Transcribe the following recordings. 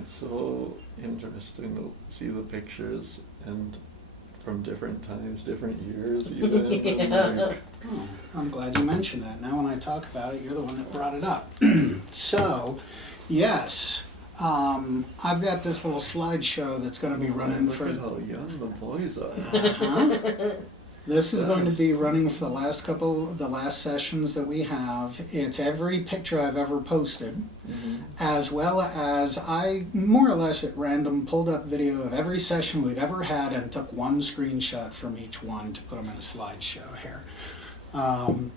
It's so interesting to see the pictures and from different times, different years even. Yeah. Oh, I'm glad you mentioned that. Now when I talk about it, you're the one that brought it up. So, yes, I've got this little slideshow that's going to be running Look for... at how young the boys are. Uh-huh. This is going to be running for the last sessions that we have. It's every picture I've ever posted, as well as I more or less at random pulled up video of every session we've ever had and took one screenshot from each one to put them in a slideshow here.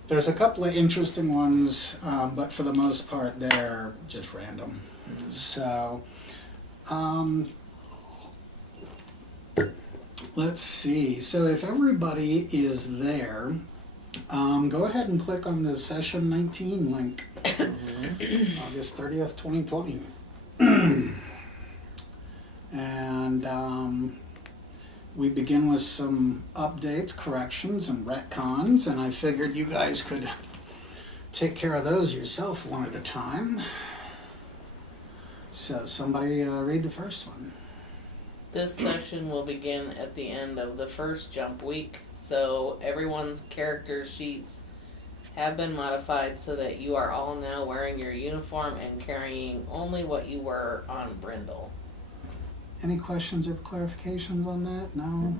There's a couple of interesting ones, but for the most part they're just random. So, let's see. So if everybody is there, go ahead and click on the session 19 link. August 30th, 2020. And we begin with some updates, corrections, and retcons, and I figured you guys could take care of those yourself one at a time. So somebody read the first one. This session will begin at the end of the first jump week, so everyone's character sheets have been modified so that you are all now wearing your uniform and carrying only what you were on Brindle. Any questions or clarifications on that? No?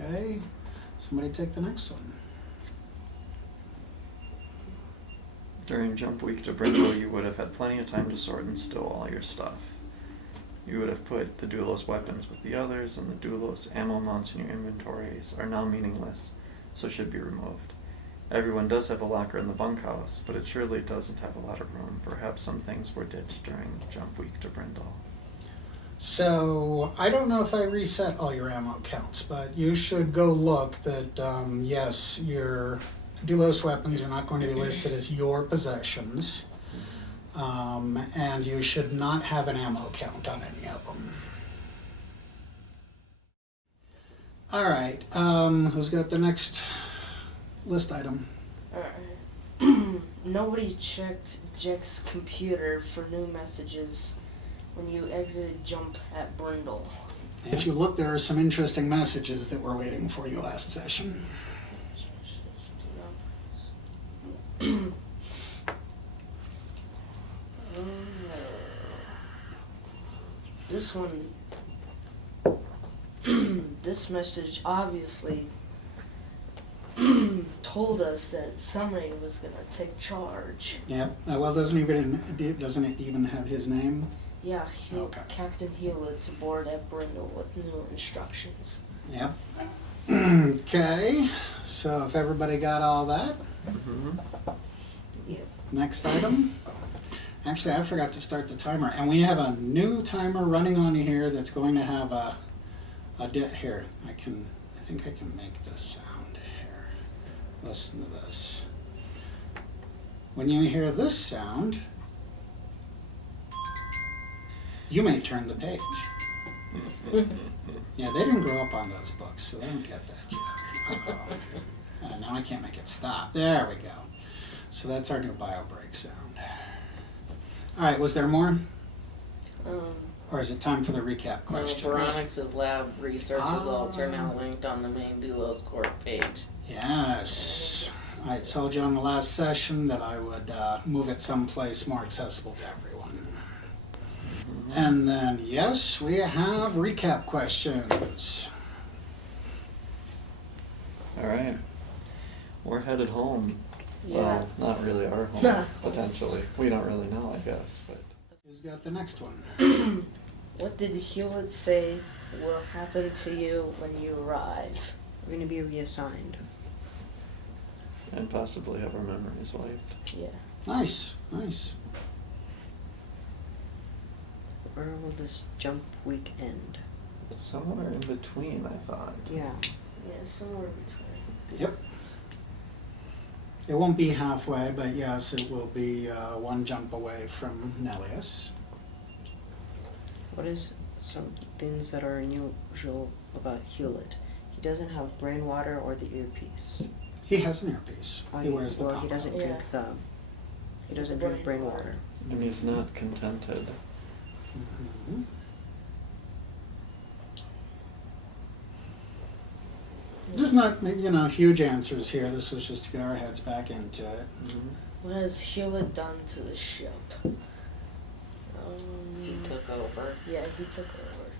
Okay. Somebody take the next one. During jump week to Brindle, you would have had plenty of time to sort and stow all your stuff. You would have put the Doulos weapons with the others, and the Doulos ammo mounts in your inventories are now meaningless, so should be removed. Everyone does have a locker in the bunkhouse, but it surely doesn't have a lot of room. Perhaps some things were ditched during jump week to Brindle. So, I don't know if I reset all your ammo counts, but you should go look that, yes, your Doulos weapons are not going to be listed as your possessions. And you should not have an ammo count on any of them. Alright, who's got the next list item? Alright. Nobody checked Jack's computer for new messages when you exited jump at Brindle. If you look, there are some interesting messages that were waiting for you last session. This one, this message obviously told us that somebody was gonna take charge. Yep. Well, doesn't it even have his name? Yeah, Okay. Captain Hewlett to board at Brindle with new instructions. Yep. Okay. So if everybody got all that, Yep. next item. Actually, I forgot to start the timer, and we have a new timer running on here that's going to have here. I think I can make this sound here. Listen to this. When you hear this sound, you may turn the page. Yeah, they didn't grow up on those books, so they don't get that joke. Uh-oh. Now I can't make it stop. There we go. So that's our new bio break sound. Alright, was there more? Or is it time for the recap questions? Veronic's lab research results are now linked on the main Doulos Corp page. Yes. I told you on the last session that I would move it someplace more accessible to everyone. And then, yes, we have recap questions. Alright. We're headed home. Yeah. Well, not really our home, potentially. We don't really know, I guess, but... Who's got the next one? What did Hewlett say will happen to you when you arrive? We're going to be reassigned. And possibly have our memories wiped. Yeah. Nice, nice. Where will this jump week end? Somewhere in between, I thought. Yeah. Yeah, somewhere between. Yep. It won't be halfway, but yes, it will be one jump away from Nellius. What is some things that are unusual about Hewlett? He doesn't have brain water or the earpiece. He has an earpiece. He wears the well, pop. he doesn't drink Yeah. he doesn't drink brain water. And he's not contented. Mhm. There's not, huge answers here. This was just to get our heads back into it. What has Hewlett done to the ship? He took over. Yeah, he took over.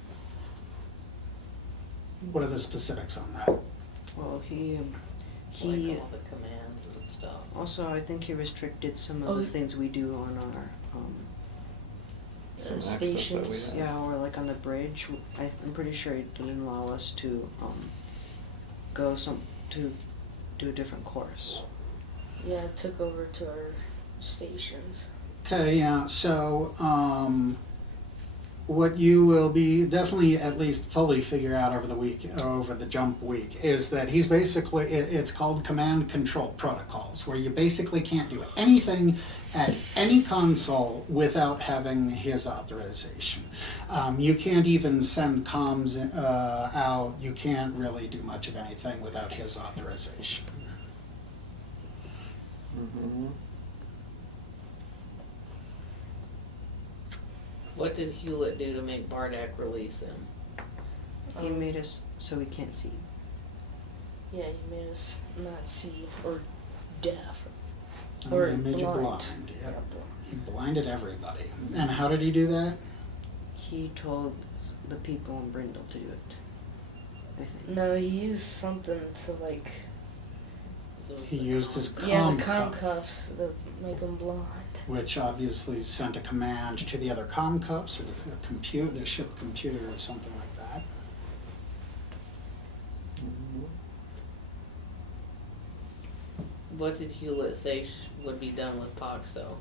What are the specifics on that? Well, he Like all the commands and stuff. also, I think he restricted some of Oh, the things we do on our, Some access that we Stations. have. yeah, or like on the bridge. I'm pretty sure he didn't allow us to, go to do a different course. Yeah, it took over to our stations. Okay, yeah, so, what you will be definitely at least fully figure out over the week, or over the jump week, is that he's basically, it's called command control protocols, where you basically can't do anything at any console without having his authorization. You can't even send comms out, you can't really do much of anything without his authorization. Mm-hmm. What did Hewlett do to make Bardak release him? He made us so we can't see. Yeah, he made us not see or deaf. And Or he made you blind. blind, Yeah, yep. He blinded everybody. And how did he do that? He told the people in Brindle to do it, I think. No, he used something to like. Those He the used his con- Yeah, the comm cuffs that make him blind. which obviously sent a command to the other comm cups or to the ship computer or something like that. Mm-hmm. What did Hewlett say would be done with Poxo?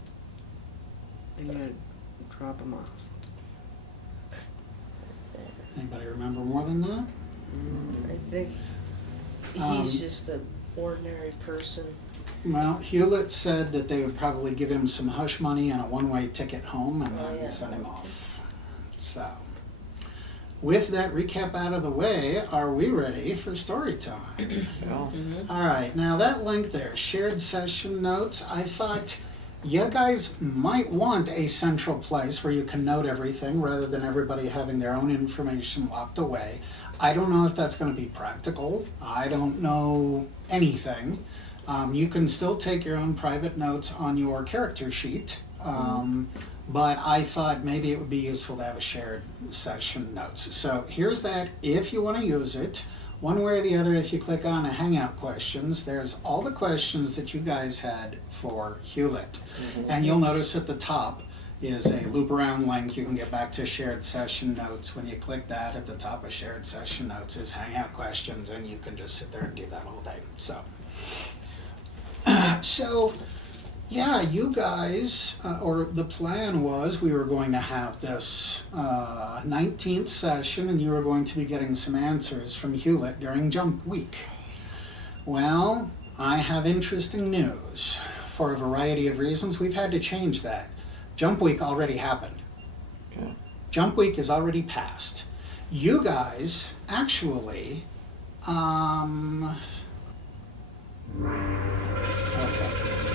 I'm gonna drop him off. Anybody remember more than that? I think Um, he's just an ordinary person. Well, Hewlett said that they would probably give him some hush money and a one-way ticket home and Oh, then yeah. send him off. So, with that recap out of the way, are we ready for story time? Yeah. All right, now that link there, shared session notes, I thought you guys might want a central place where you can note everything rather than everybody having their own information locked away. I don't know if that's going to be practical. I don't know anything. You can still take your own private notes on your character sheet, but I thought maybe it would be useful to have a shared session notes. So here's that if you want to use it. One way or the other, if you click on a Hangout questions, there's all the questions that you guys had for Hewlett. And you'll notice at the top is a loop around link. You can get back to shared session notes. When you click that, at the top of shared session notes is Hangout questions, and you can just sit there and do that all day. So yeah, you guys, or the plan was we were going to have this 19th session and you were going to be getting some answers from Hewlett during jump week. Well, I have interesting news. For a variety of reasons, we've had to change that. Jump week already happened. Okay. Jump week is already passed. You guys actually, okay,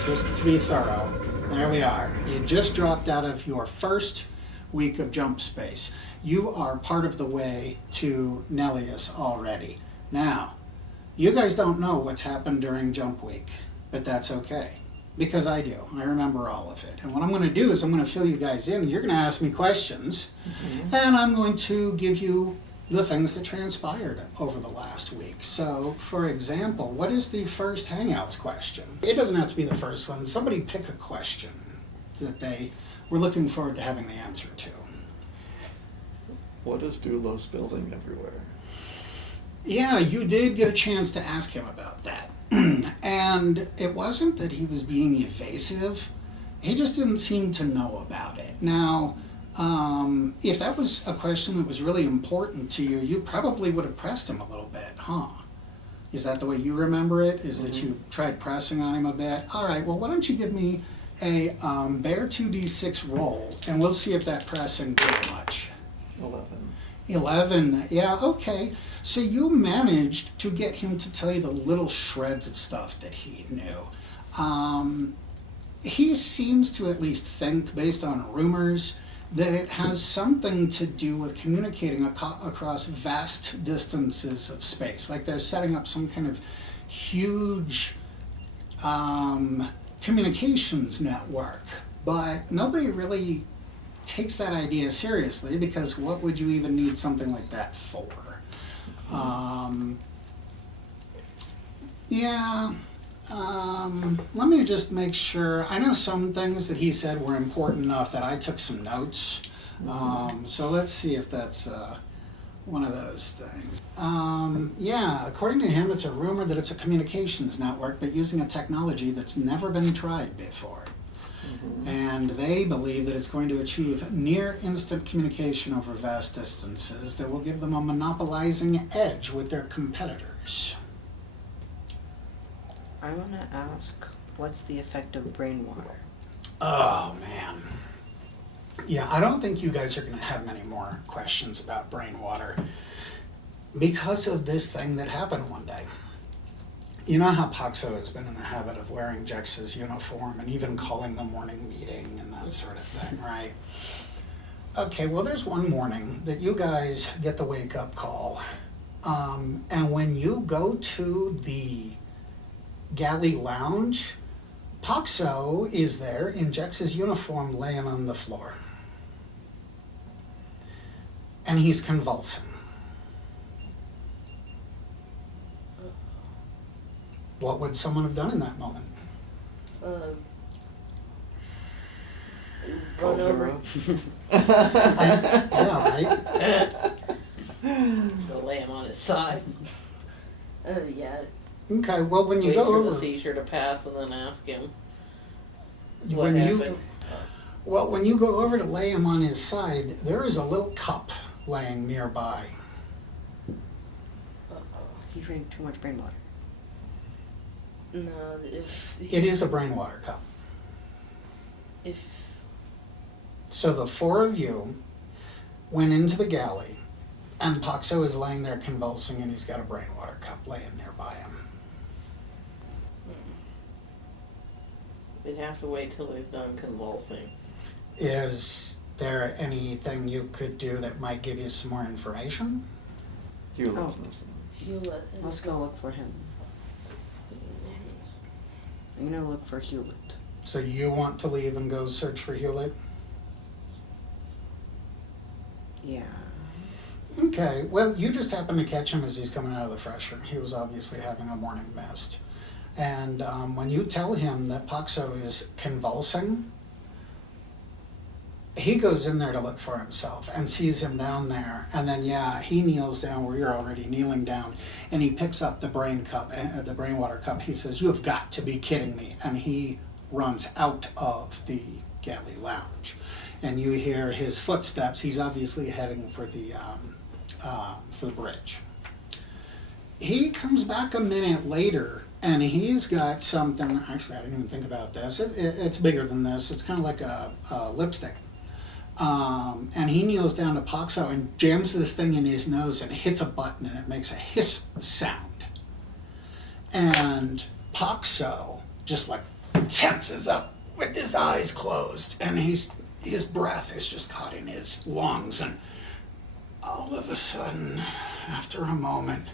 just to be thorough, there we are. You just dropped out of your first week of jump space. You are part of the way to Nellius already. Now, you guys don't know what's happened during jump week, but that's okay. Because I do. I remember all of it. And what I'm going to do is I'm going to fill you guys in. You're going to ask me questions. And I'm going to give you the things that transpired over the last week. So, for example, what is the first Hangouts question? It doesn't have to be the first one. Somebody pick a question that they were looking forward to having the answer to. What is Doulos building everywhere? Yeah, you did get a chance to ask him about that. And it wasn't that he was being evasive. He just didn't seem to know about it. Now, if that was a question that was really important to you, you probably would have pressed him a little bit, huh? Is that the way you remember it? Is that you tried pressing on him a bit? All right, well, why don't you give me a Bear 2d6 roll, and we'll see if that pressing did much. 11, yeah, okay. So you managed to get him to tell you the little shreds of stuff that he knew. He seems to at least think, based on rumors, that it has something to do with communicating across vast distances of space. Like they're setting up some kind of huge communications network, but nobody really takes that idea seriously, because what would you even need something like that for? Let me just make sure. I know some things that he said were important enough that I took some notes. So let's see if that's one of those things. According to him, it's a rumor that it's a communications network, but using a technology that's never been tried before. And they believe that it's going to achieve near instant communication over vast distances that will give them a monopolizing edge with their competitors. I want to ask, what's the effect of brain water? Oh, man. Yeah, I don't think you guys are going to have many more questions about brain water because of this thing that happened one day. You know how Paxo has been in the habit of wearing Jex's uniform and even calling the morning meeting and that sort of thing, right? Okay, well, there's one morning that you guys get the wake-up call. And when you go to the galley lounge, Paxo is there in Jex's uniform laying on the floor. And he's convulsing. What would someone have done in that moment? Run over. Yeah, right? Go lay him on his side. Yeah. Okay, well, when you Wait go for over... the seizure to pass and then ask him what when you, happened. well, when you go over to lay him on his side, there is a little cup laying nearby. He drank too much brain water. No, if It is a brain water cup. if So the four of you went into the galley, and Paxo is laying there convulsing, and he's got a brain water cup laying nearby him. We'd have to wait till he's done convulsing. Is there anything you could do that might give you some more information? Hewlett's Oh. missing. Hewlett Let's go look for him. I'm gonna look for Hewlett. So you want to leave and go search for Hewlett? Yeah. Okay, well, you just happened to catch him as he's coming out of the fresher. He was obviously having a morning mist. And when you tell him that Paxo is convulsing, he goes in there to look for himself and sees him down there. And then, he kneels down where you're already kneeling down. And he picks up the brain cup, the brain water cup. He says, "You have got to be kidding me." And he runs out of the galley lounge. And you hear his footsteps. He's obviously heading for the bridge. He comes back a minute later, and he's got something. Actually, I didn't even think about this. It's bigger than this. It's kind of like a lipstick. And he kneels down to Paxo and jams this thing in his nose and hits a button, and it makes a hiss sound. And Paxo just like tenses up with his eyes closed, and his breath is just caught in his lungs, and all of a sudden, after a moment,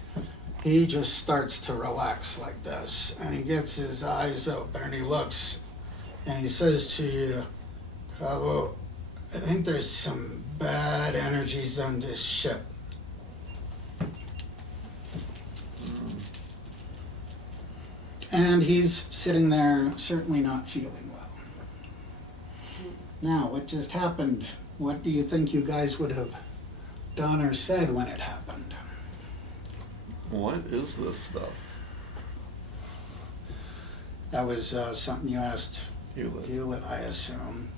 he just starts to relax like this, and he gets his eyes open, and he looks, and he says to you, "Cabo, I think there's some bad energies on this ship." And he's sitting there, certainly not feeling well. Now, what just happened? What do you think you guys would have done or said when it happened? What is this stuff? That was something you asked Hewlett. Hewlett, I assume.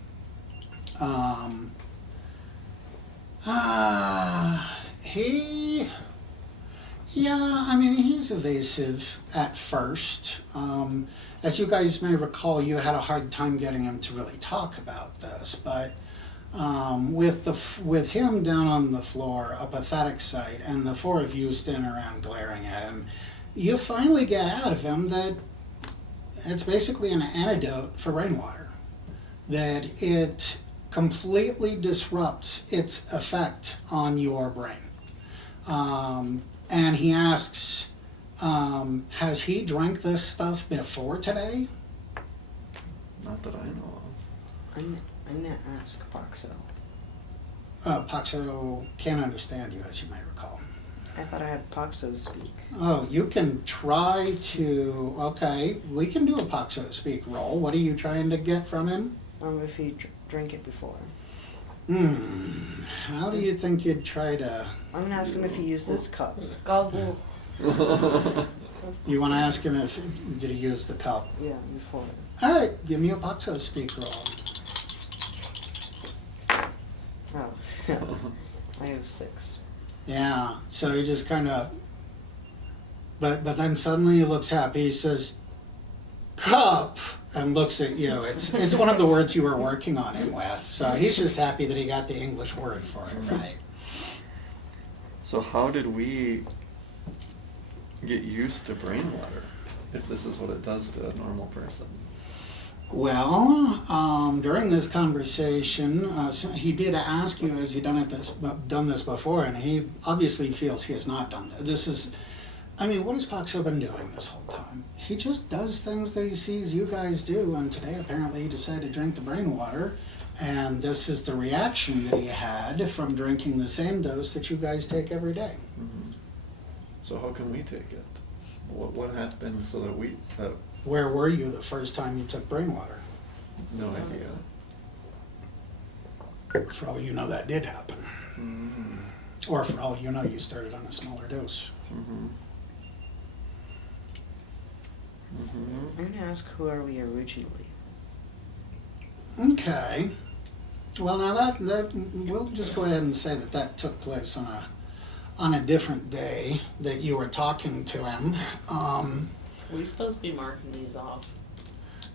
He's evasive at first. As you guys may recall, you had a hard time getting him to really talk about this, but with him down on the floor, a pathetic sight, and the four of you standing around glaring at him, you finally get out of him that it's basically an antidote for rainwater. That it completely disrupts its effect on your brain. And he asks, has he drank this stuff before today? Not that I know of. I'm gonna ask Paxo. Paxo can't understand you, as you may recall. I thought I had Paxo speak. Oh, you can try to, okay, we can do a Paxo speak roll. What are you trying to get from him? If he drank it before. How do you think you'd try to... I'm gonna ask him if he used this cup. Gobble. You want to ask him if, did he use the cup? Yeah, before. All right, give me a Paxo speak roll. Oh, I have 6. Yeah, so he just kind of... But then suddenly he looks happy. He says, cup, and looks at you. It's one of the words you were working on him with. So he's just happy that he got the English word for it right. So how did we get used to brain water if this is what it does to a normal person? Well, during this conversation, he did ask you, has he done this before? And he obviously feels he has not done that. This is, I mean, what has Paxo been doing this whole time? He just does things that he sees you guys do, and today apparently he decided to drink the brain water, and this is the reaction that he had from drinking the same dose that you guys take every day. Mm-hmm. So how can we take it? What happened so that we... Where were you the first time you took brain water? no idea. For all you know, that did happen. Mm-hmm. Or for all you know, you started on a smaller dose. Mm-hmm. Mm-hmm. I'm gonna ask, who are we originally? Okay. Well, now that we'll just go ahead and say that took place on a different day that you were talking to him. Are we supposed to be marking these off?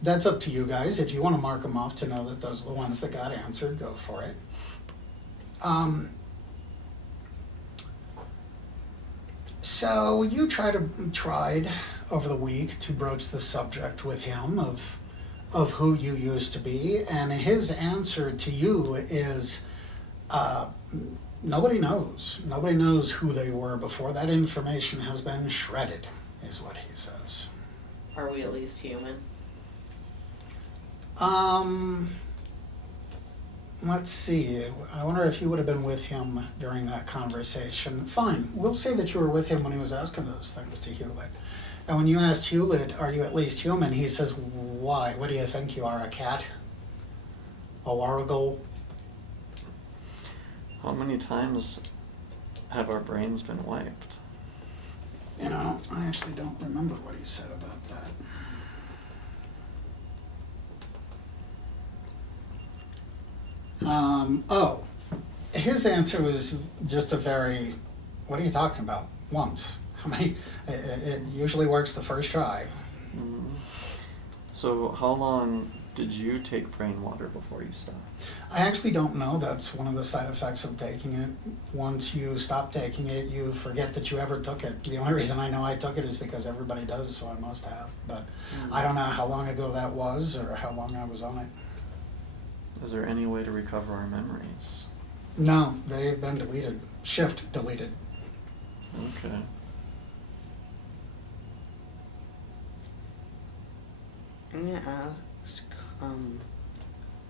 That's up to you guys. If you want to mark them off to know that those are the ones that got answered, go for it. So you tried over the week to broach the subject with him of who you used to be, and his answer to you is nobody knows. Nobody knows who they were before. That information has been shredded, is what he says. Are we at least human? Let's see. I wonder if you would have been with him during that conversation. Fine. We'll say that you were with him when he was asking those things to Hewlett. And when you asked Hewlett, are you at least human? He says, why? What do you think you are, a cat? A warrigal? How many times have our brains been wiped? You know, I actually don't remember what he said about that. His answer was just a very, what are you talking about? Once. How many? It usually works the first try. Mm-hmm. So how long did you take brain water before you stopped? I actually don't know. That's one of the side effects of taking it. Once you stop taking it, you forget that you ever took it. The only reason I know I took it is because everybody does, so I must have. But I don't know how long ago that was or how long I was on it. Is there any way to recover our memories? No, they've been deleted. Shift deleted. Okay. I'm gonna ask,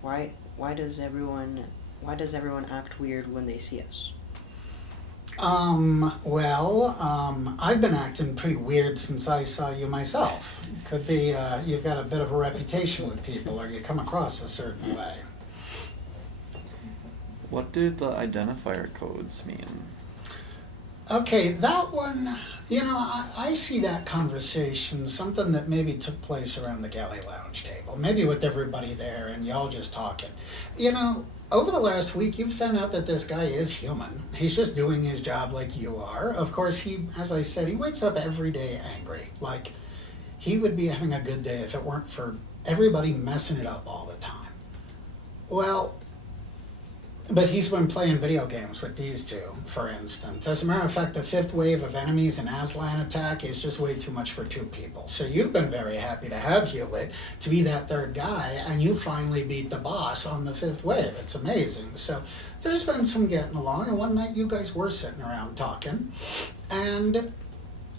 why does everyone act weird when they see us? I've been acting pretty weird since I saw you myself. Could be you've got a bit of a reputation with people, or you come across a certain way. What did the identifier codes mean? Okay, that one, you know, I see that conversation, something that maybe took place around the galley lounge table, maybe with everybody there and y'all just talking. You know, over the last week, you've found out that this guy is human. He's just doing his job like you are. Of course, he, as I said, he wakes up every day angry. Like, he would be having a good day if it weren't for everybody messing it up all the time. Well, But he's been playing video games with these two, for instance. As a matter of fact, the 5th wave of enemies in Aslan attack is just way too much for 2 people. So you've been very happy to have Hewlett to be that 3rd guy, and you finally beat the boss on the 5th wave. It's amazing. So there's been some getting along, and one night you guys were sitting around talking, and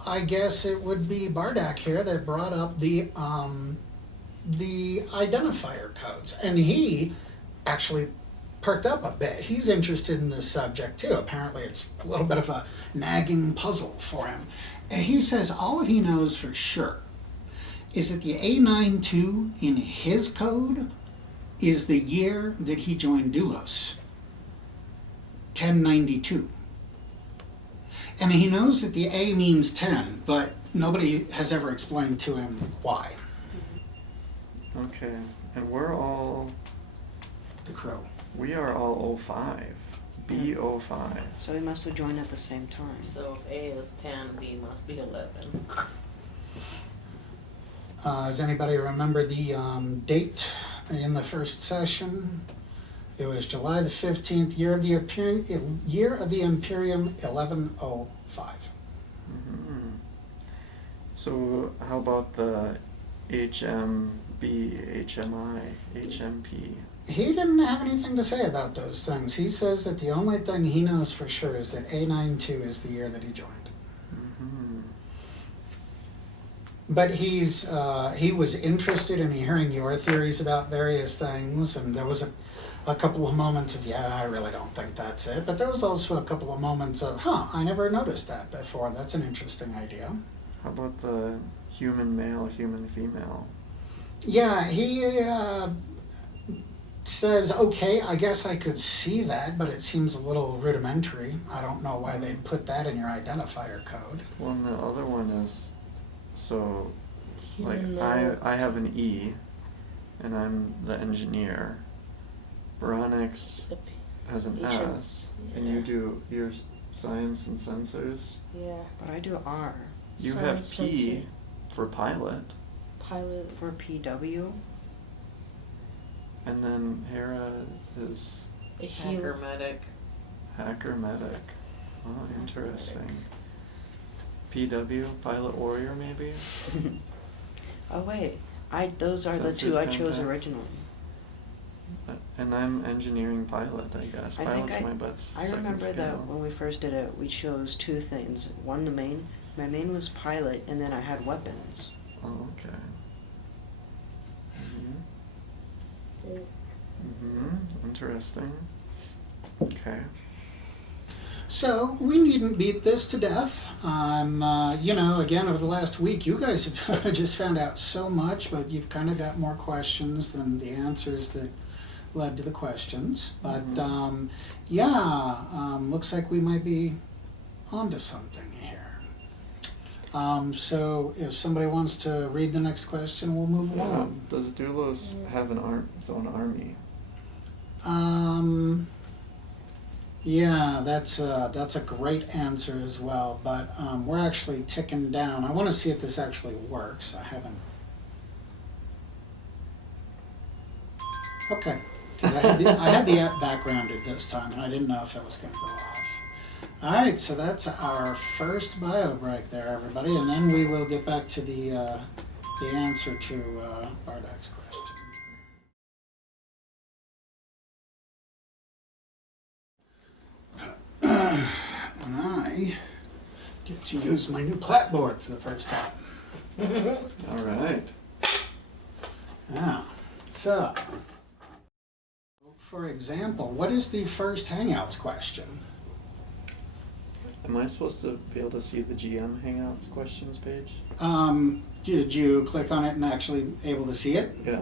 I guess it would be Bardak here that brought up the identifier codes, and he actually perked up a bit. He's interested in this subject too. Apparently it's a little bit of a nagging puzzle for him. And he says all he knows for sure is that the A92 in his code is the year that he joined Doulos, 1092. And he knows that the A means 10, but nobody has ever explained to him why. Okay, and we're all... The crow. We are all 05. B05. So we must have joined at the same time. So if A is 10, B must be 11. Does anybody remember the date in the first session? It was July the 15th, year of the Imperium 1105. Mm-hmm. So how about the HMB, HMI, HMP? He didn't have anything to say about those things. He says that the only thing he knows for sure is that A92 is the year that he joined. Mm-hmm. But he was interested in hearing your theories about various things, and there was a couple of moments of, yeah, I really don't think that's it. But there was also a couple of moments of, I never noticed that before. That's an interesting idea. How about the human male, human female? Yeah, he says, okay, I guess I could see that, but it seems a little rudimentary. I don't know why they'd put that in your identifier code. Well, and the other one is, so, like, Human I have an E, and I'm the engineer. Veronix has an Patient. S, and you do your science and sensors. Yeah. But I do R. You Science have P sensor. for pilot, Pilot. For PW. and then Hera is A Hacker medic. hacker medic. Oh, interesting. PW, pilot warrior, maybe? Oh wait, those are the Sensors two I chose contact. originally. And I'm engineering pilot, I guess. I think Pilot's my best. I second remember that skill. when we first did it, we chose 2 things. One, the main. My main was pilot, and then I had weapons. Oh, okay. Interesting. Okay. So we needn't beat this to death. Again, over the last week, you guys have just found out so much, but you've kind of got more questions than the answers that led to the questions. But looks like we might be onto something here. So if somebody wants to read the next question, we'll move along. Does Doulos have its own army? Yeah, that's a great answer as well, but we're actually ticking down. I want to see if this actually works. I haven't. Okay. 'Cause I had the app backgrounded this time, and I didn't know if it was going to go off. All right, so that's our first bio break there, everybody, and then we will get back to the answer to Bardak's question. And I get to use my new clapboard for the first time. All right. Yeah. So, for example, what is the first Hangouts question? Am I supposed to be able to see the GM Hangouts questions page? Did you click on it and actually able to see it? Yeah.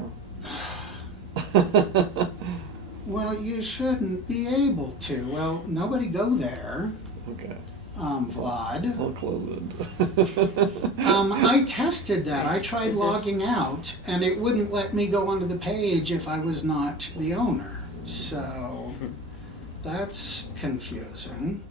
Well, you shouldn't be able to. Well, nobody go there, Okay. Vlad. I'll close it. I tested that. I tried Is this- logging out, and it wouldn't let me go onto the page if I was not the owner. So, that's confusing.